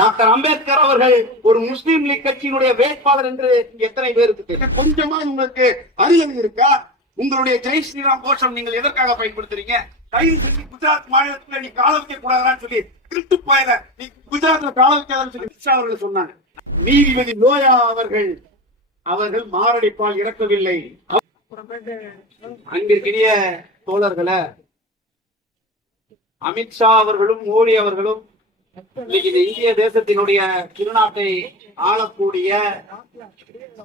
Doctor Ambedkar அவர்கள் ஒரு முஸ்லீம் league கட்சியினுடைய வேட்பாளர் என்று எத்தனை பேருக்கு தெரியும்? கொஞ்சமா உங்களுக்கு அறிவு இருக்கா? உங்களுடைய ஜெய் ஸ்ரீராம் கோஷம் நீங்கள் எதற்காக பயன்படுத்துறீங்க? கைது செஞ்சு குஜராத் மாநிலத்தில் நீ கால வைக்க கூடாதான்னு சொல்லி திருட்டு போயல நீ குஜராத்ல கால வைக்காதான்னு சொல்லி அமித்ஷா அவர்கள் சொன்னாங்க. நீதிபதி லோயா அவர்கள் மாரடைப்பால் இறக்கவில்லை. அங்கிருக்கிற தோழர்களை அமித்ஷா அவர்களும் மோடி அவர்களும் இன்னைக்கு இந்த இந்திய தேசத்தினுடைய திருநாட்டை ஆளக்கூடிய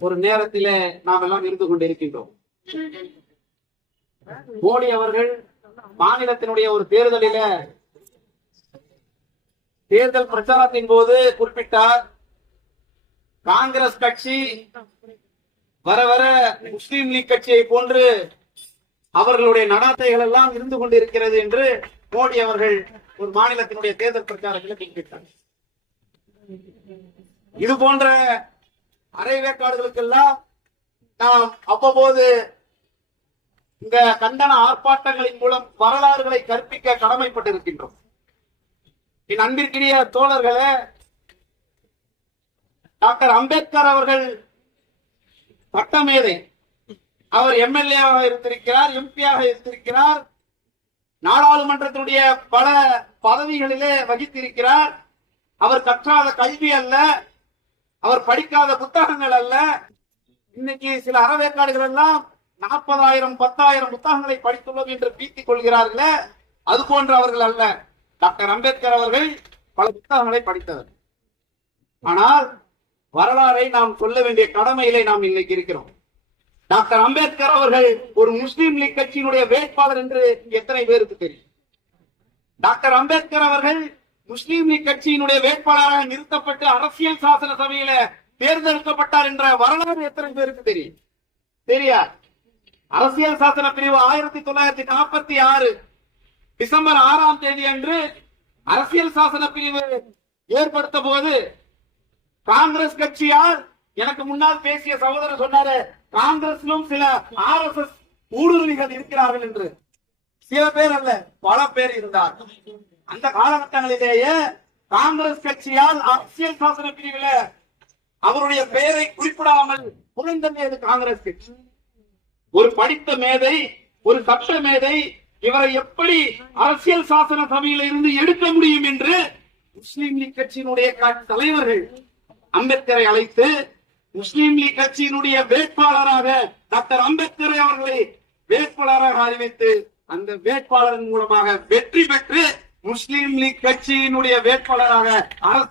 ஒரு நேரத்தில் நாம் எல்லாம் இருந்து கொண்டிருக்கின்றோம். மோடி அவர்கள் மாநிலத்தினுடைய ஒரு தேர்தலில தேர்தல் பிரச்சாரத்தின் போது குறிப்பிட்டார், காங்கிரஸ் கட்சி வர வர முஸ்லீம் லீக் கட்சியை போன்று அவர்களுடைய நடத்தைகள் எல்லாம் இருந்து கொண்டிருக்கிறது என்று மோடி அவர்கள் ஒரு மாநிலத்தினுடைய தேர்தல் பிரச்சாரத்தில் குறிப்பிட்டார். இது போன்ற அரைவேக்காடுகளுக்கெல்லாம் நாம் அவ்வப்போது இந்த கண்டன ஆர்ப்பாட்டங்களின் மூலம் வரலாறுகளை கற்பிக்க கடமைப்பட்டிருக்கின்றோம். என் அன்பிற்கினிய தோழர்களே, டாக்டர் அம்பேத்கர் அவர்கள் சட்டமேதை. அவர் எம்எல்ஏவாக இருந்திருக்கிறார், எம்பியாக இருந்திருக்கிறார், நாடாளுமன்றத்தினுடைய பல பதவிகளிலே வகித்திருக்கிறார். அவர் கற்றாத கல்வி அல்ல, அவர் படிக்காத புத்தகங்கள் அல்ல. இன்னைக்கு சில அறவேக்காடுகள் எல்லாம் 40,000 10,000 புத்தகங்களை படித்துள்ளோம் என்று பீத்திக் கொள்கிறார்களே, அது போன்ற அவர்கள் அல்ல. டாக்டர் அம்பேத்கர் அவர்கள் பல புத்தகங்களை படித்தவர். ஆனால் வரலாறை நாம் சொல்ல வேண்டிய கடமையிலே நாம் இன்னைக்கு இருக்கிறோம். டாக்டர் அம்பேத்கர் அவர்கள் ஒரு முஸ்லீம் லீக் கட்சியினுடைய வேட்பாளர் என்று எத்தனை பேருக்கு தெரியும்? டாக்டர் அம்பேத்கர் அவர்கள் முஸ்லீம் லீக் கட்சியினுடைய வேட்பாளராக நிறுத்தப்பட்டு அரசியல் சாசன சபையில தேர்ந்தெடுக்கப்பட்டார் என்ற வரலாறு எத்தனை பேருக்கு தெரியும்? தெரியாது. அரசியல் சாசன பிரிவு 1946 டிசம்பர் 6ஆம் தேதி அன்று அரசியல் சாசன பிரிவு ஏற்படுத்த போது காங்கிரஸ் கட்சியால், எனக்கு முன்னால் பேசிய சகோதரர் சொன்னாரு, காங்கிரஸிலும் சில RSS ஊடுருவிகள் இருக்கிறார்கள் என்று. சில பேர் அல்ல, பல பேர் இருந்தார். அந்த காலகட்டங்களிலேயே காங்கிரஸ் கட்சியால் அரசியல் சாசன பிரிவில் அவருடைய பெயரை குறிப்பிடாமல் புறந்தள்ளியது காங்கிரஸ் கட்சி. ஒரு படித்த மேதை, ஒரு சட்ட மேதை, இவரை எப்படி அரசியல் சாசன சபையில இருந்து எடுக்க முடியும் என்று முஸ்லீம் லீக் கட்சியினுடைய தலைவர்கள் அம்பேத்கரை அழைத்து முஸ்லீம் லீக் கட்சியினுடைய வேட்பாளராக டாக்டர் அம்பேத்கரை அவர்களை வேட்பாளராக அறிவித்து அந்த வேட்பாளரின் மூலமாக வெற்றி பெற்று முஸ்லீம் லீக் கட்சியினுடைய வேட்பாளராக அரசியல்